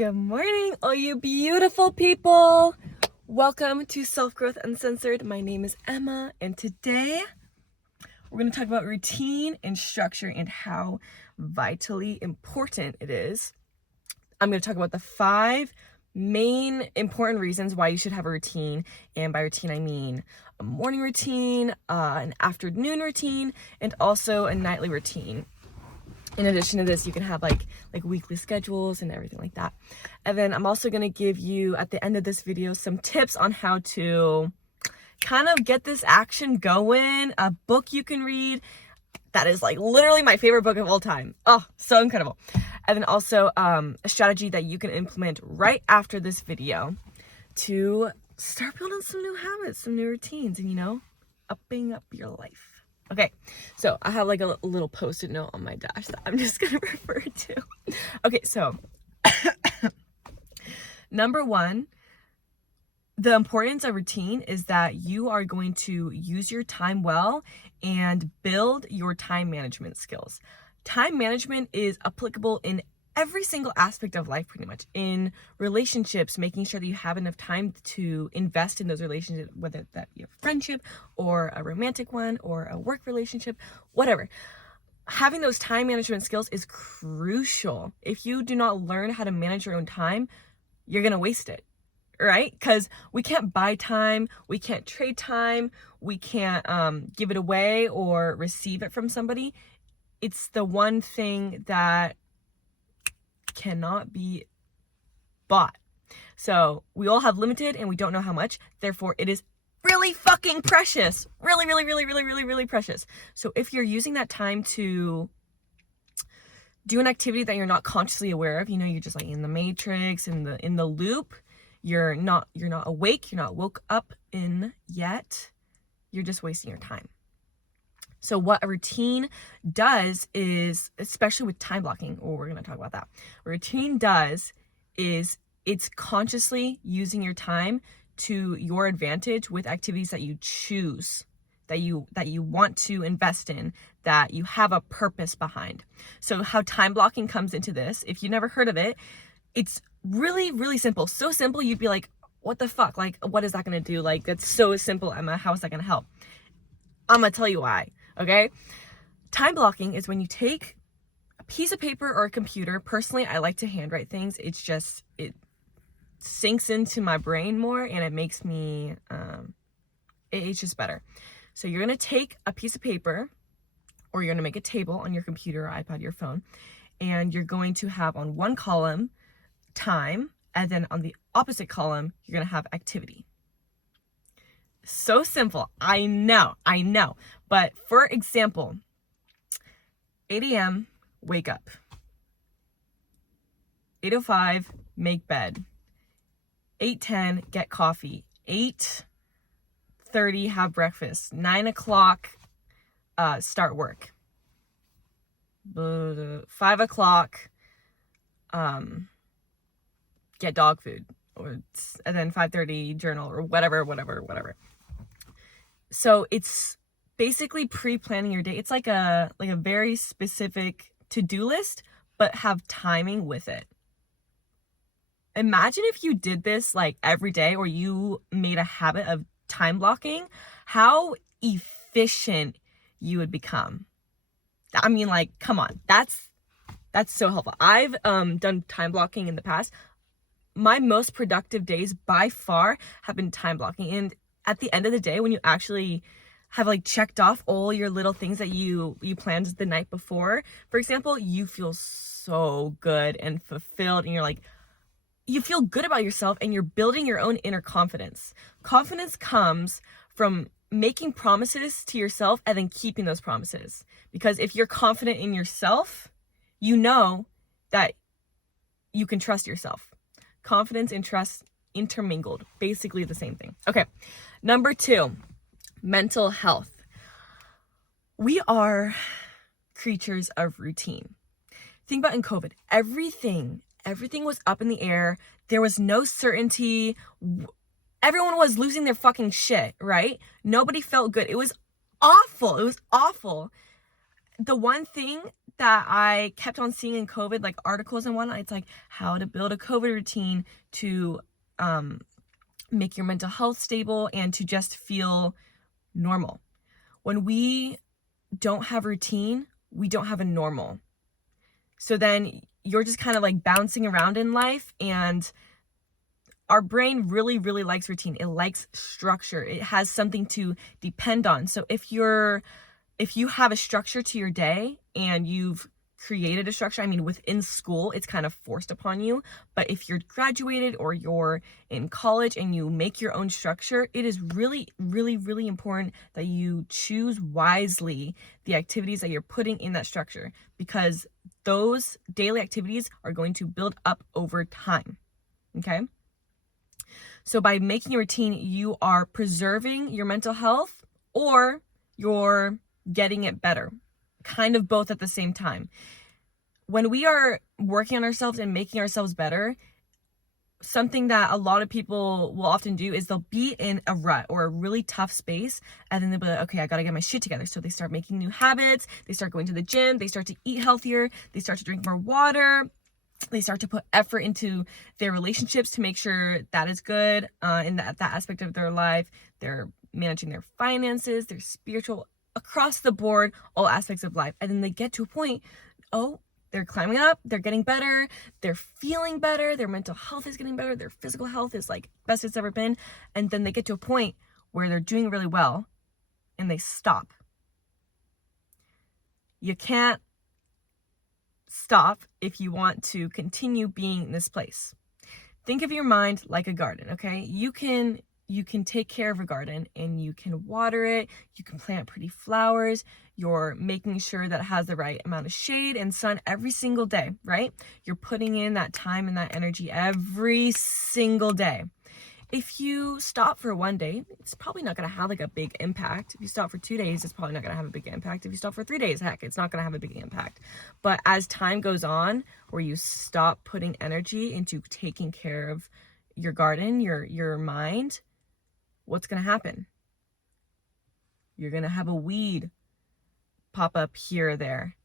Good morning, all you beautiful people. Welcome to Self Growth Uncensored. My name is Emma, and today we're going to talk about routine and structure and how vitally important it is. I'm going to talk about the 5 main important reasons why you should have a routine. And by routine, I mean a morning routine, an afternoon routine, and also a nightly routine. In addition to this, you can have like weekly schedules and everything like that. And then I'm also going to give you at the end of this video some tips on how to kind of get this action going. A book you can read that is like literally my favorite book of all time. Oh, so incredible. And then also a strategy that you can implement right after this video to start building some new habits, some new routines, and upping up your life. Okay, so I have like a little post-it note on my dash that I'm just going to refer to. Okay, so number 1, the importance of routine is that you are going to use your time well and build your time management skills. Time management is applicable in every single aspect of life, pretty much. In relationships, making sure that you have enough time to invest in those relationships, whether that be a friendship or a romantic one or a work relationship, whatever. Having those time management skills is crucial. If you do not learn how to manage your own time, you're going to waste it, right? Because we can't buy time, we can't trade time, we can't give it away or receive it from somebody. It's the one thing that cannot be bought. So we all have limited and we don't know how much. Therefore, it is really fucking precious. Really precious. So if you're using that time to do an activity that you're not consciously aware of, you're just like in the matrix, in the loop, you're not awake, you're not woke up in yet, you're just wasting your time. So what a routine does is, especially with time blocking, we're going to talk about that. What a routine does is it's consciously using your time to your advantage with activities that you choose, that you want to invest in, that you have a purpose behind. So how time blocking comes into this, if you never heard of it, it's really simple. So simple, you'd be like, what the fuck? Like, what is that going to do? Like, that's so simple, Emma. How is that going to help? I'm going to tell you why. Okay, time blocking is when you take a piece of paper or a computer. Personally, I like to handwrite things. It sinks into my brain more and it makes me, it's just better. So you're going to take a piece of paper, or you're going to make a table on your computer or iPad, your phone, and you're going to have on one column time, and then on the opposite column, you're going to have activity. So simple. I know. But for example, 8 a.m., wake up. 8:05, make bed. 8:10, get coffee. 8:30, have breakfast. 9 o'clock, start work. 5 o'clock, get dog food. And then 5:30, journal, or whatever. So it's basically pre-planning your day. It's like a very specific to-do list, but have timing with it. Imagine if you did this like every day, or you made a habit of time blocking, how efficient you would become. I mean, like, come on, that's so helpful. I've done time blocking in the past. My most productive days by far have been time blocking. And at the end of the day, when you actually have like checked off all your little things that you planned the night before, for example, you feel so good and fulfilled, and you feel good about yourself, and you're building your own inner confidence. Confidence comes from making promises to yourself and then keeping those promises. Because if you're confident in yourself, you know that you can trust yourself. Confidence and trust intermingled, basically the same thing. Okay, number 2, mental health. We are creatures of routine. Think about in COVID, everything was up in the air. There was no certainty. Everyone was losing their fucking shit, right? Nobody felt good. It was awful. The one thing that I kept on seeing in COVID, like articles and whatnot. It's like how to build a COVID routine to make your mental health stable and to just feel normal. When we don't have routine, we don't have a normal. So then you're just kind of like bouncing around in life, and our brain really, really likes routine. It likes structure. It has something to depend on. So if you have a structure to your day and you've created a structure, I mean, within school, it's kind of forced upon you. But if you're graduated or you're in college and you make your own structure, it is really, really, really important that you choose wisely the activities that you're putting in that structure, because those daily activities are going to build up over time. Okay? So by making a routine, you are preserving your mental health, or you're getting it better, kind of both at the same time. When we are working on ourselves and making ourselves better, something that a lot of people will often do is they'll be in a rut or a really tough space, and then they'll be like, okay, I gotta get my shit together. So they start making new habits, they start going to the gym, they start to eat healthier, they start to drink more water, they start to put effort into their relationships to make sure that is good in that aspect of their life. They're managing their finances, their spiritual, across the board, all aspects of life. And then they get to a point, they're climbing up, they're getting better, they're feeling better, their mental health is getting better, their physical health is like best it's ever been. And then they get to a point where they're doing really well and they stop. You can't stop if you want to continue being in this place. Think of your mind like a garden, okay? You can take care of a garden and you can water it, you can plant pretty flowers, you're making sure that it has the right amount of shade and sun every single day, right? You're putting in that time and that energy every single day. If you stop for one day, it's probably not going to have like a big impact. If you stop for 2 days, it's probably not going to have a big impact. If you stop for 3 days, heck, it's not going to have a big impact. But as time goes on, where you stop putting energy into taking care of your garden, your mind, what's going to happen? You're going to have a weed pop up here or there.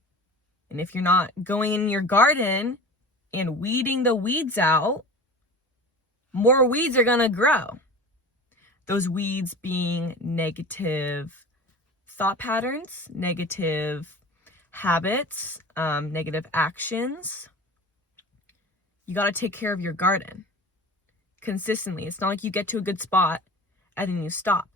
And if you're not going in your garden and weeding the weeds out, more weeds are going to grow. Those weeds being negative thought patterns, negative habits, negative actions. You got to take care of your garden consistently. It's not like you get to a good spot and then you stop.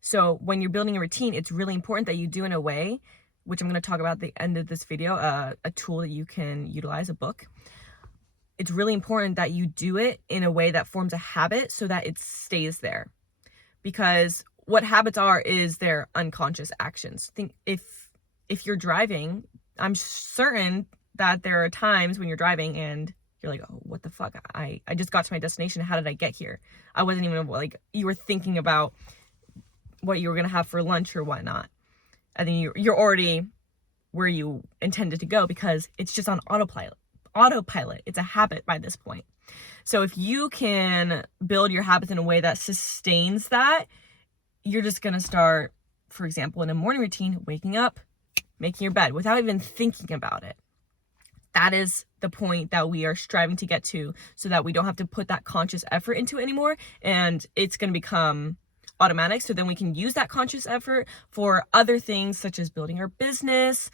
So when you're building a routine, it's really important that you do in a way, which I'm going to talk about at the end of this video, a tool that you can utilize, a book. It's really important that you do it in a way that forms a habit so that it stays there. Because what habits are is their unconscious actions. Think if you're driving, I'm certain that there are times when you're driving and you're like, oh, what the fuck? I just got to my destination. How did I get here? I wasn't even like, you were thinking about what you were going to have for lunch or whatnot. And then you're already where you intended to go because it's just on autopilot. It's a habit by this point. So if you can build your habits in a way that sustains that, you're just going to start, for example, in a morning routine, waking up, making your bed without even thinking about it. That is the point that we are striving to get to, so that we don't have to put that conscious effort into it anymore, and it's going to become automatic. So then we can use that conscious effort for other things, such as building our business,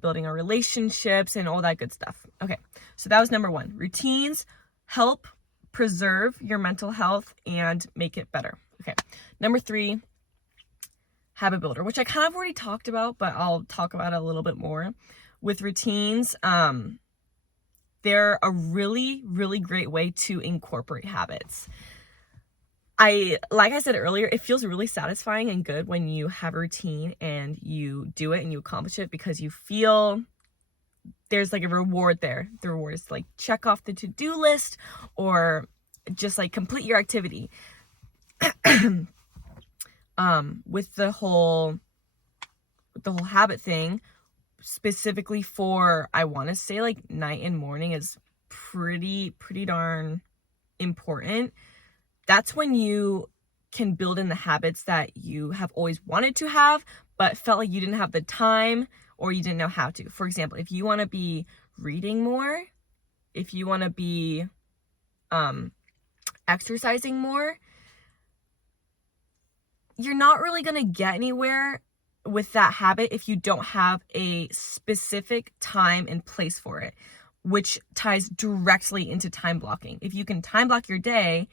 building our relationships, and all that good stuff. Okay, so that was number 1. Routines help preserve your mental health and make it better. Okay, number 3, habit builder, which I kind of already talked about, but I'll talk about it a little bit more. With routines, they're a really, really great way to incorporate habits. Like I said earlier, it feels really satisfying and good when you have a routine and you do it and you accomplish it, because you feel there's like a reward there. The reward is like check off the to-do list or just like complete your activity. With the whole habit thing, specifically for, I want to say like night and morning is pretty darn important. That's when you can build in the habits that you have always wanted to have, but felt like you didn't have the time or you didn't know how to. For example, if you want to be reading more, if you want to be exercising more, you're not really going to get anywhere with that habit if you don't have a specific time and place for it, which ties directly into time blocking. If you can time block your day,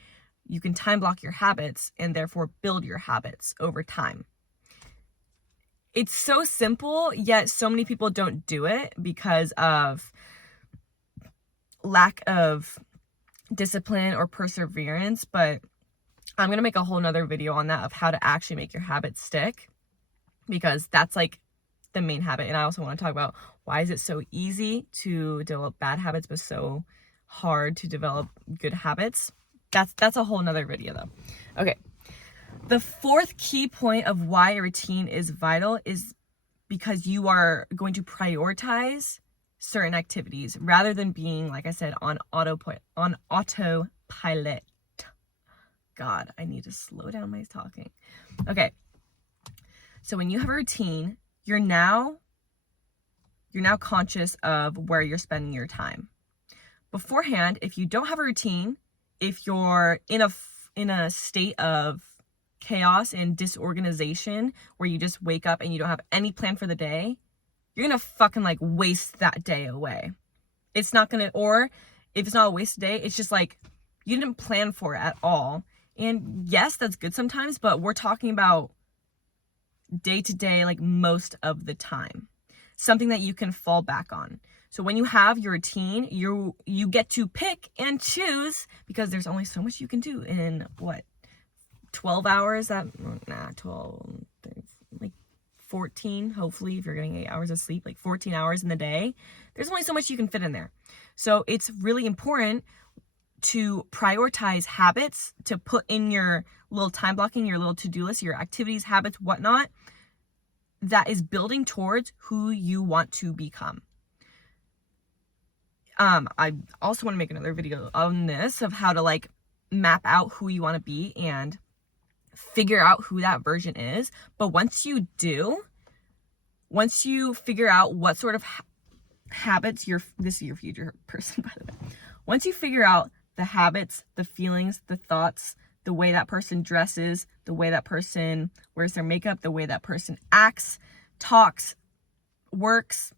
you can time block your habits and therefore build your habits over time. It's so simple, yet so many people don't do it because of lack of discipline or perseverance. But I'm going to make a whole nother video on that, of how to actually make your habits stick, because that's like the main habit. And I also want to talk about why is it so easy to develop bad habits but so hard to develop good habits. That's a whole nother video though. Okay. The fourth key point of why a routine is vital is because you are going to prioritize certain activities rather than being, like I said, on autopilot. God, I need to slow down my talking. Okay. So when you have a routine, you're now conscious of where you're spending your time. Beforehand, if you don't have a routine, if you're in a state of chaos and disorganization where you just wake up and you don't have any plan for the day, you're gonna fucking like waste that day away. It's not gonna, or if it's not a wasted day, it's just like you didn't plan for it at all. And yes, that's good sometimes, but we're talking about day to day, like most of the time, something that you can fall back on. So when you have your routine, you get to pick and choose, because there's only so much you can do in 12 hours, 12, like 14, hopefully, if you're getting 8 hours of sleep, like 14 hours in the day, there's only so much you can fit in there. So it's really important to prioritize habits, to put in your little time blocking, your little to-do list, your activities, habits, whatnot, that is building towards who you want to become. I also want to make another video on this, of how to like map out who you want to be and figure out who that version is. But once you figure out what sort of habits this is your future person, by the way. Once you figure out the habits, the feelings, the thoughts, the way that person dresses, the way that person wears their makeup, the way that person acts, talks, works,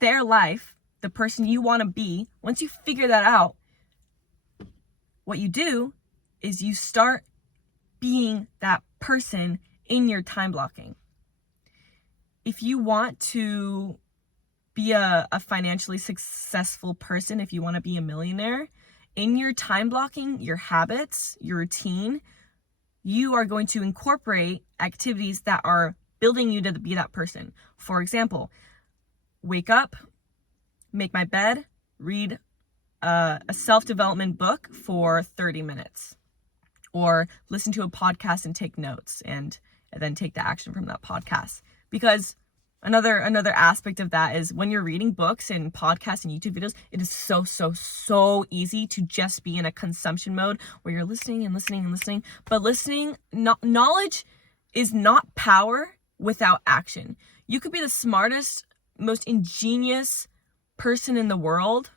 their life, the person you want to be, once you figure that out, what you do is you start being that person in your time blocking. If you want to be a financially successful person, if you want to be a millionaire, in your time blocking, your habits, your routine, you are going to incorporate activities that are building you to be that person. For example, wake up, make my bed, read a self-development book for 30 minutes, or listen to a podcast and take notes and then take the action from that podcast. Because another aspect of that is when you're reading books and podcasts and YouTube videos, it is so easy to just be in a consumption mode where you're listening and listening and listening. But knowledge is not power without action. You could be the smartest, most ingenious person in the world.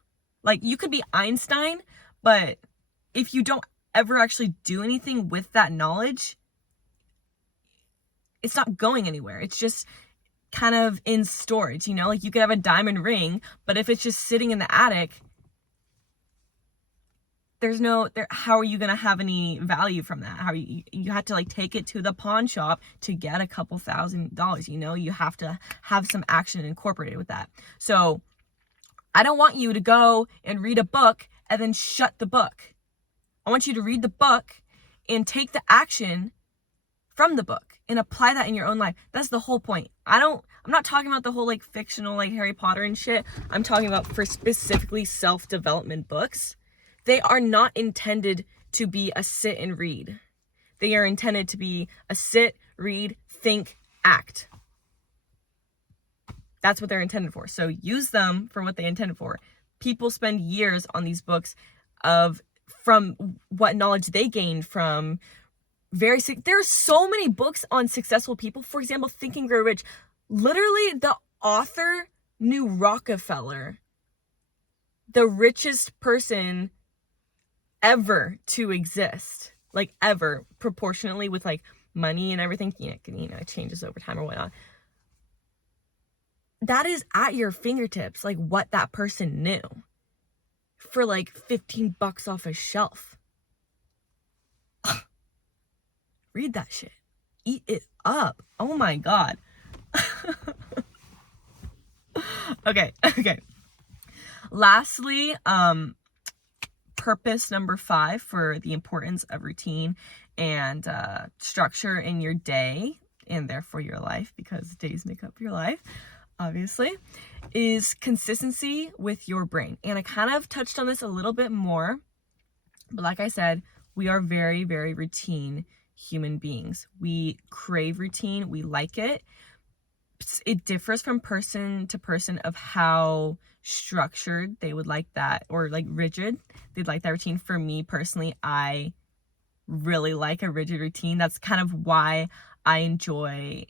Like, you could be Einstein, but if you don't ever actually do anything with that knowledge, it's not going anywhere. It's just kind of in storage, like you could have a diamond ring, but if it's just sitting in the attic, how are you going to have any value from that? You have to like take it to the pawn shop to get a couple $1,000s, you have to have some action incorporated with that. So I don't want you to go and read a book and then shut the book. I want you to read the book and take the action from the book and apply that in your own life. That's the whole point. I'm not talking about the whole like fictional like Harry Potter and shit. I'm talking about for specifically self-development books. They are not intended to be a sit and read. They are intended to be a sit, read, think, act. That's what they're intended for. So use them for what they intended for. People spend years on these books from what knowledge they gained from there are so many books on successful people. For example, Think and Grow Rich. Literally, the author knew Rockefeller, the richest person ever to exist, like ever, proportionately with like money and everything, it changes over time or whatnot. That is at your fingertips, like what that person knew for like $15 off a shelf. Read that shit. Eat it up. Oh my God. Okay. Lastly, purpose number 5 for the importance of routine and structure in your day, and therefore your life, because days make up your life, obviously, is consistency with your brain. And I kind of touched on this a little bit more, but like I said, we are very, very routine human beings. We crave routine. We like it. It differs from person to person of how structured they would like that, or like rigid they'd like that routine. For me personally, I really like a rigid routine. That's kind of why I enjoy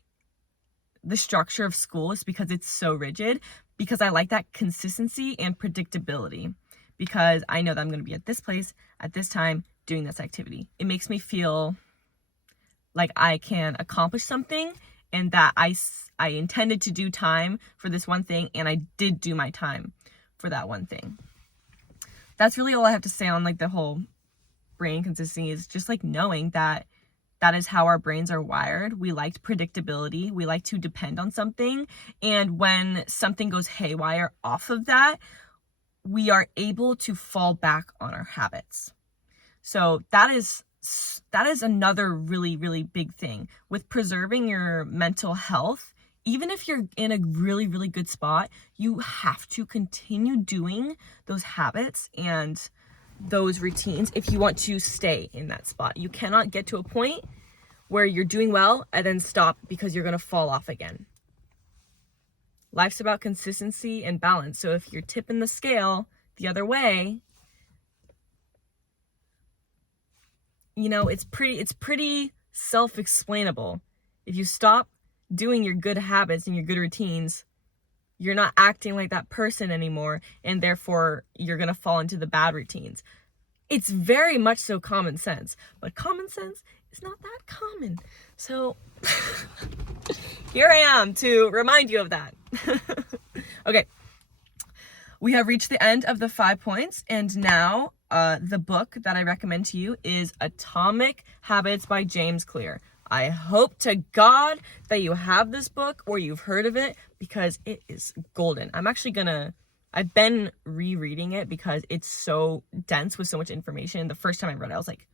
the structure of school, is because it's so rigid, because I like that consistency and predictability, because I know that I'm going to be at this place at this time doing this activity. It makes me feel like I can accomplish something, and that I intended to do time for this one thing, and I did do my time for that one thing. That's really all I have to say on like the whole brain consistency, is just like knowing that that is how our brains are wired. We like predictability. We like to depend on something. And when something goes haywire off of that, we are able to fall back on our habits. So that is another really, really big thing with preserving your mental health. Even if you're in a really, really good spot, you have to continue doing those habits and those routines if you want to stay in that spot. You cannot get to a point where you're doing well and then stop, because you're going to fall off again. Life's about consistency and balance. So if you're tipping the scale the other way, it's pretty self-explainable. If you stop doing your good habits and your good routines, you're not acting like that person anymore, and therefore you're going to fall into the bad routines. It's very much so common sense, but common sense is not that common. So here I am to remind you of that. Okay. We have reached the end of the 5 points, and now the book that I recommend to you is Atomic Habits by James Clear. I hope to God that you have this book or you've heard of it, because it is golden. I've been rereading it because it's so dense with so much information. The first time I read it, I was like,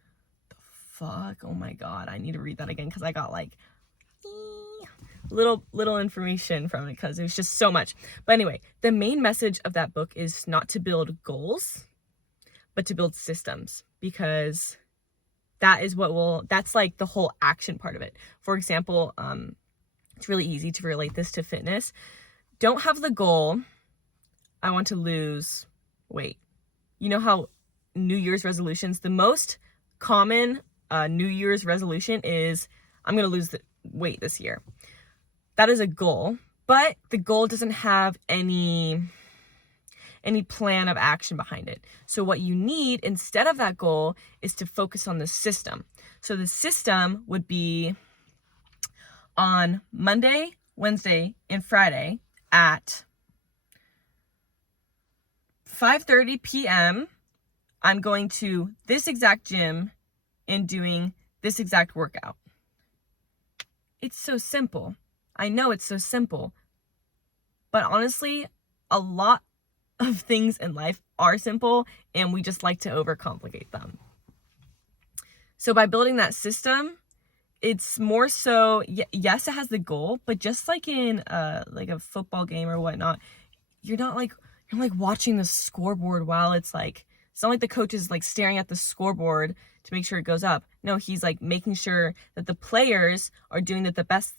the fuck? Oh my God, I need to read that again, because I got like little information from it, because it was just so much. But anyway, the main message of that book is not to build goals, but to build systems, because that's like the whole action part of it. For example, it's really easy to relate this to fitness. Don't have the goal, I want to lose weight. You know how New Year's resolutions, the most common New Year's resolution is, I'm going to lose the weight this year. That is a goal, but the goal doesn't have any plan of action behind it. So what you need instead of that goal is to focus on the system. So the system would be on Monday, Wednesday, and Friday at 5:30 p.m. I'm going to this exact gym and doing this exact workout. It's so simple. I know it's so simple, but honestly, a lot of things in life are simple, and we just like to overcomplicate them. So by building that system, it's more so, yes, it has the goal, but just like in like a football game or whatnot, you're not like watching the scoreboard while it's not like the coach is like staring at the scoreboard to make sure it goes up. No, he's like making sure that the players are doing the best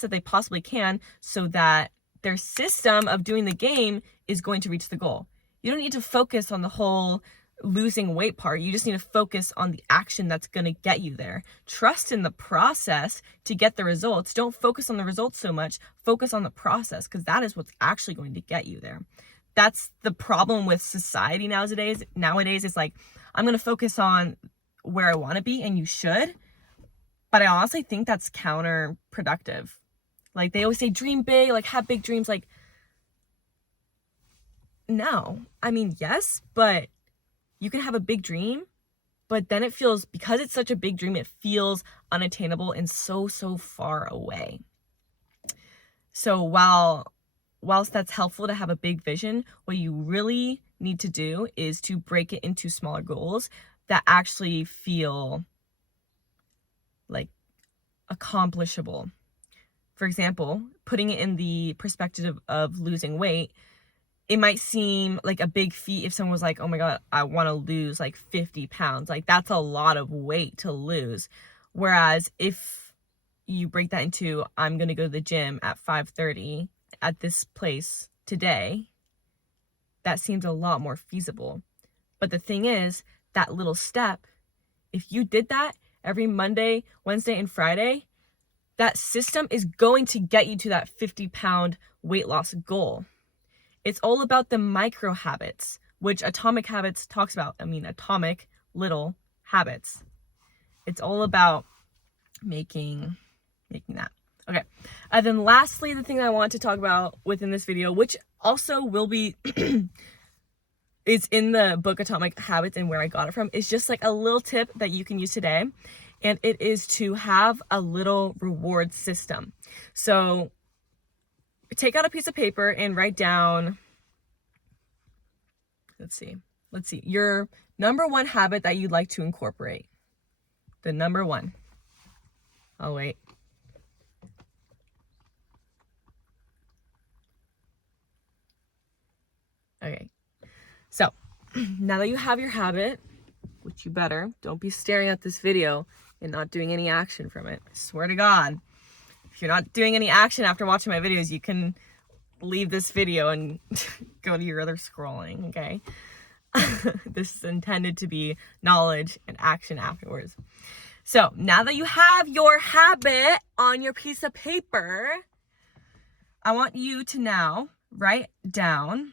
that they possibly can, so that their system of doing the game is going to reach the goal. You don't need to focus on the whole losing weight part. You just need to focus on the action that's going to get you there. Trust in the process to get the results. Don't focus on the results so much. Focus on the process, because that is what's actually going to get you there. That's the problem with society nowadays. It's like, I'm going to focus on where I want to be, and you should. But I honestly think that's counterproductive. Like, they always say dream big, like have big dreams. Like, no. I mean, yes, but you can have a big dream, but then it feels, because it's such a big dream, it feels unattainable and so far away. So whilst that's helpful to have a big vision, what you really need to do is to break it into smaller goals that actually feel like accomplishable. For example, putting it in the perspective of losing weight, it might seem like a big feat if someone was like, oh my God, I want to lose like 50 pounds. Like, that's a lot of weight to lose. Whereas if you break that into, I'm going to go to the gym at 5:30 at this place today, that seems a lot more feasible. But the thing is, that little step, if you did that every Monday, Wednesday, and Friday, that system is going to get you to that 50-pound weight loss goal. It's all about the micro habits, which Atomic Habits talks about. I mean, atomic little habits. It's all about making that. Okay. And then lastly, the thing I want to talk about within this video, which also will be is in the book Atomic Habits and where I got it from, is just like a little tip that you can use today. And it is to have a little reward system. So take out a piece of paper and write down, let's see, your number one habit that you'd like to incorporate. The number one. Oh, wait. Okay. So now that you have your habit, which you better, don't be staring at this video and not doing any action from it. I swear to God. If you're not doing any action after watching my videos, you can leave this video and go to your other scrolling, okay? This is intended to be knowledge and action afterwards. So now that you have your habit on your piece of paper, I want you to now write down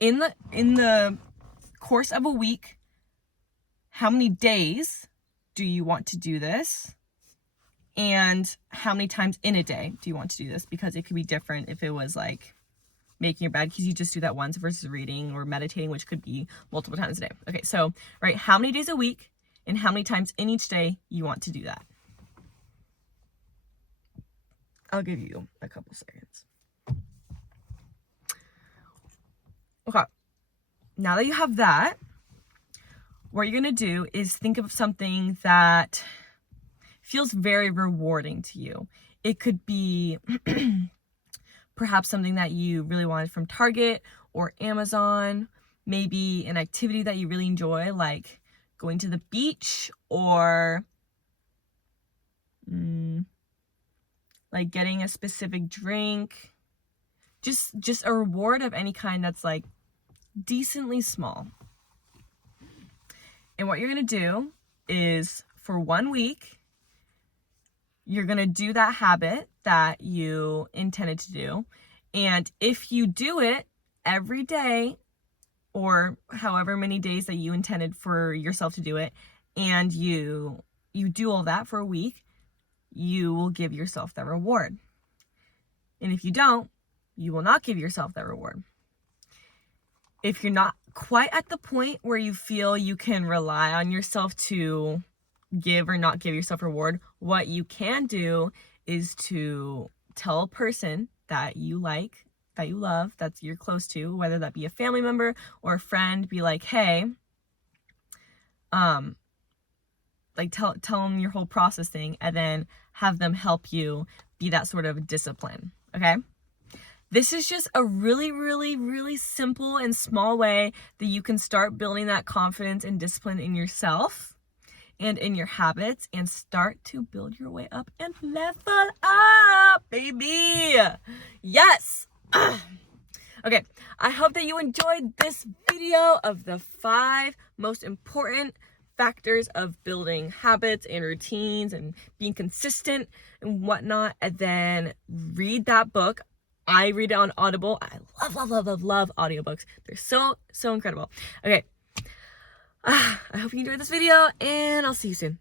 in the course of a week, how many days do you want to do this? And how many times in a day do you want to do this? Because it could be different if it was like making your bed, because you just do that once, versus reading or meditating, which could be multiple times a day. Okay, so write how many days a week and how many times in each day you want to do that. I'll give you a couple seconds. Okay, now that you have that, what you're going to do is think of something that feels very rewarding to you. It could be perhaps something that you really wanted from Target or Amazon, maybe an activity that you really enjoy, like going to the beach, or like getting a specific drink. Just a reward of any kind that's like decently small. And what you're going to do is, for 1 week, you're going to do that habit that you intended to do. And if you do it every day, or however many days that you intended for yourself to do it, and you do all that for a week, you will give yourself that reward. And if you don't, you will not give yourself that reward. If you're not quite at the point where you feel you can rely on yourself to give or not give yourself a reward, what you can do is to tell a person that you like, that you love, that you're close to, whether that be a family member or a friend, be like, hey, like tell them your whole process thing, and then have them help you be that sort of discipline. Okay? This is just a really, really, really simple and small way that you can start building that confidence and discipline in yourself and in your habits, and start to build your way up and level up, baby. Yes. Okay, I hope that you enjoyed this video of the 5 most important factors of building habits and routines and being consistent and whatnot. And then read that book. I read it on Audible. I love audiobooks. They're so incredible. Okay. I hope you enjoyed this video, and I'll see you soon.